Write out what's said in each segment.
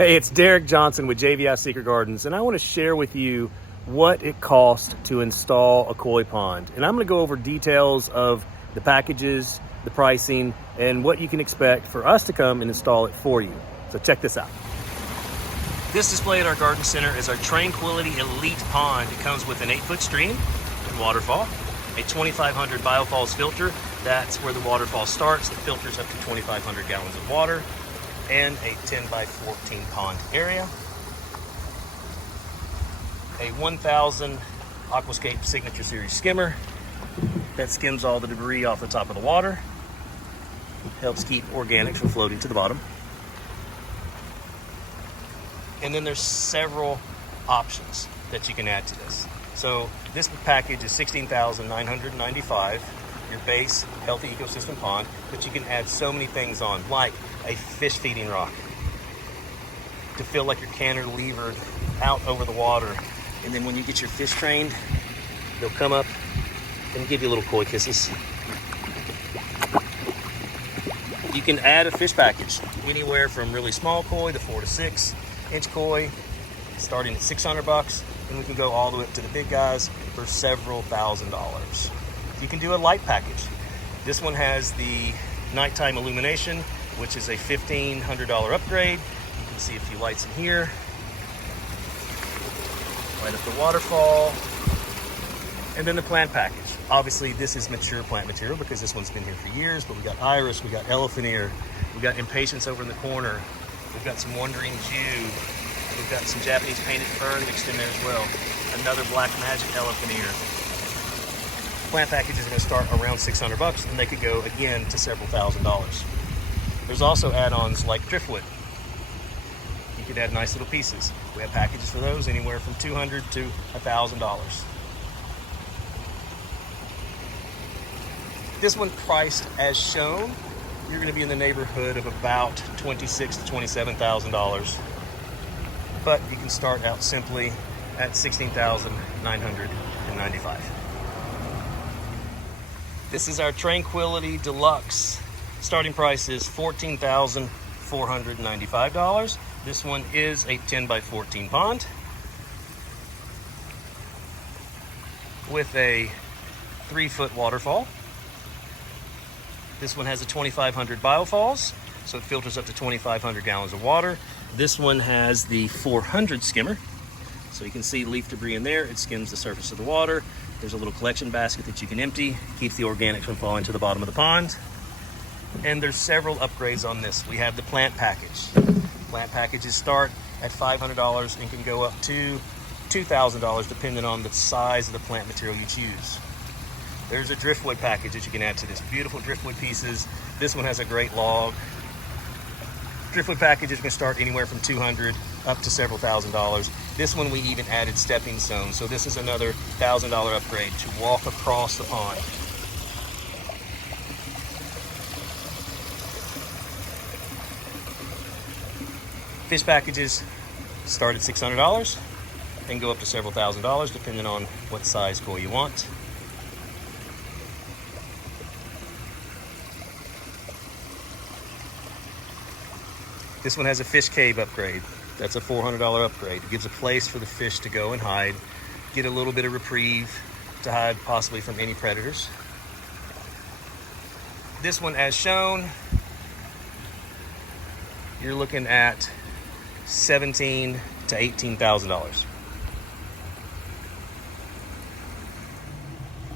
Hey, it's Derek Johnson with JVI Secret Gardens, and I want to share with you what it costs to install a koi pond. And I'm going to go over details of the packages, the pricing, and what you can expect for us to come and install it for you. So check this out. This display at our garden center is our Tranquility Elite Pond. It comes with an 8-foot stream and waterfall, a 2,500 biofalls filter. That's where the waterfall starts. It filters up to 2,500 gallons of water, and a 10 by 14 pond area. A 1000 Aquascape Signature Series skimmer that skims all the debris off the top of the water. Helps keep organics from floating to the bottom. And then there's several options that you can add to this. So this package is $16,995, your base healthy ecosystem pond, but you can add so many things on, like a fish feeding rock to feel like you're cantilevered out over the water. And then when you get your fish trained, they'll come up and give you little koi kisses. You can add a fish package anywhere from really small koi, the 4 to 6 inch koi, starting at $600, and we can go all the way up to the big guys for several $1,000s. You can do a light package. This one has the nighttime illumination, which is a $1,500 upgrade. You can see a few lights in here. Light up the waterfall. And then the plant package. Obviously, this is mature plant material because this one's been here for years, but we got iris, we got elephant ear, we got impatiens over in the corner, we've got some wandering Jew, we've got some Japanese painted fern mixed in there as well, another black magic elephant ear. Plant packages are going to start around $600, and they could go again to several $1,000s. There's also add-ons like driftwood. You could add nice little pieces. We have packages for those anywhere from $200 to $1,000. This one priced as shown, you're going to be in the neighborhood of about $26,000 to $27,000. But you can start out simply at $16,995. This is our Tranquility Deluxe. Starting price is $14,495. This one is a 10 by 14 pond with a 3-foot waterfall. This one has a 2,500 biofalls, so it filters up to 2,500 gallons of water. This one has the 400 skimmer, so you can see leaf debris in there. It skims the surface of the water. There's a little collection basket that you can empty, keeps the organics from falling to the bottom of the pond. And there's several upgrades on this. We have the plant package. Plant packages start at $500 and can go up to $2,000 depending on the size of the plant material you choose. There's a driftwood package that you can add to this. Beautiful driftwood pieces. This one has a great log. Driftwood packages can start anywhere from $200 up to several $1,000s. This one we even added stepping stones, so this is another $1,000 upgrade to walk across the pond. Fish packages start at $600 and go up to several $1,000s depending on what size koi you want. This one has a fish cave upgrade. That's a $400 upgrade. It gives a place for the fish to go and hide, get a little bit of reprieve to hide possibly from any predators. This one, as shown, you're looking at $17,000 to $18,000.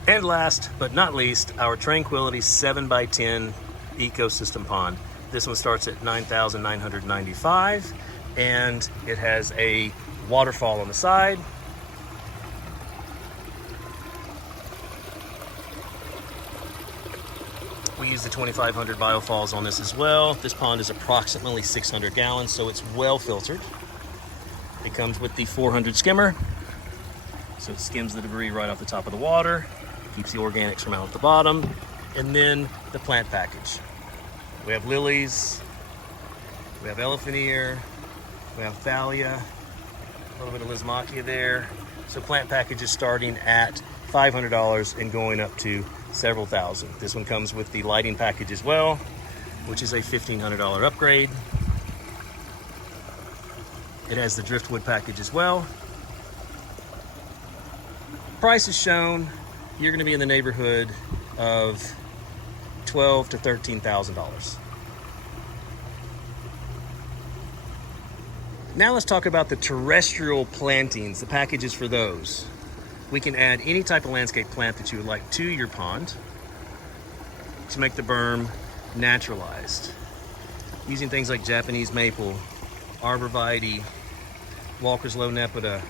And last but not least, our Tranquility 7 by 10 ecosystem pond. This one starts at $9,995, and it has a waterfall on the side. We use the 2,500 biofalls on this as well. This pond is approximately 600 gallons, so it's well filtered. It comes with the 400 skimmer, so it skims the debris right off the top of the water, keeps the organics from out at the bottom, and then the plant package. We have lilies, we have elephant ear, we have thalia, a little bit of Lismachia there. So plant packages starting at $500 and going up to several thousand. This one comes with the lighting package as well, which is a $1,500 upgrade. It has the driftwood package as well. Price is shown. You're going to be in the neighborhood of $12,000 to $13,000. Now let's talk about the terrestrial plantings, the packages for those. We can add any type of landscape plant that you would like to your pond to make the berm naturalized. Using things like Japanese maple, arborvitae, Walker's low nepeta,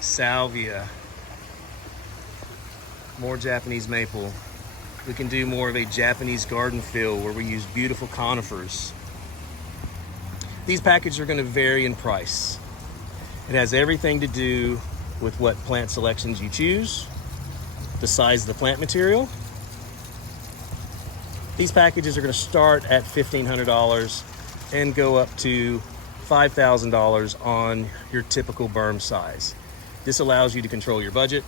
salvia, more Japanese maple. We can do more of a Japanese garden feel where we use beautiful conifers. These packages are going to vary in price. It has everything to do with what plant selections you choose, the size of the plant material. These packages are going to start at $1,500 and go up to $5,000 on your typical berm size. This allows you to control your budget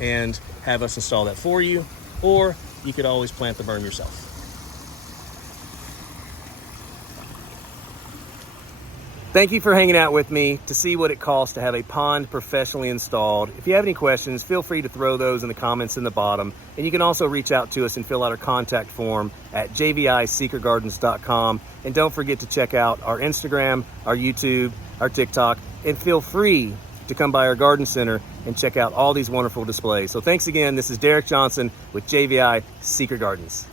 and have us install that for you, or you could always plant the berm yourself. Thank you for hanging out with me to see what it costs to have a pond professionally installed. If you have any questions, feel free to throw those in the comments in the bottom. And you can also reach out to us and fill out our contact form at jvisecretgardens.com. And don't forget to check out our Instagram, our YouTube, our TikTok, and feel free to come by our garden center and check out all these wonderful displays. So thanks again. This is Derek Johnson with JVI Secret Gardens.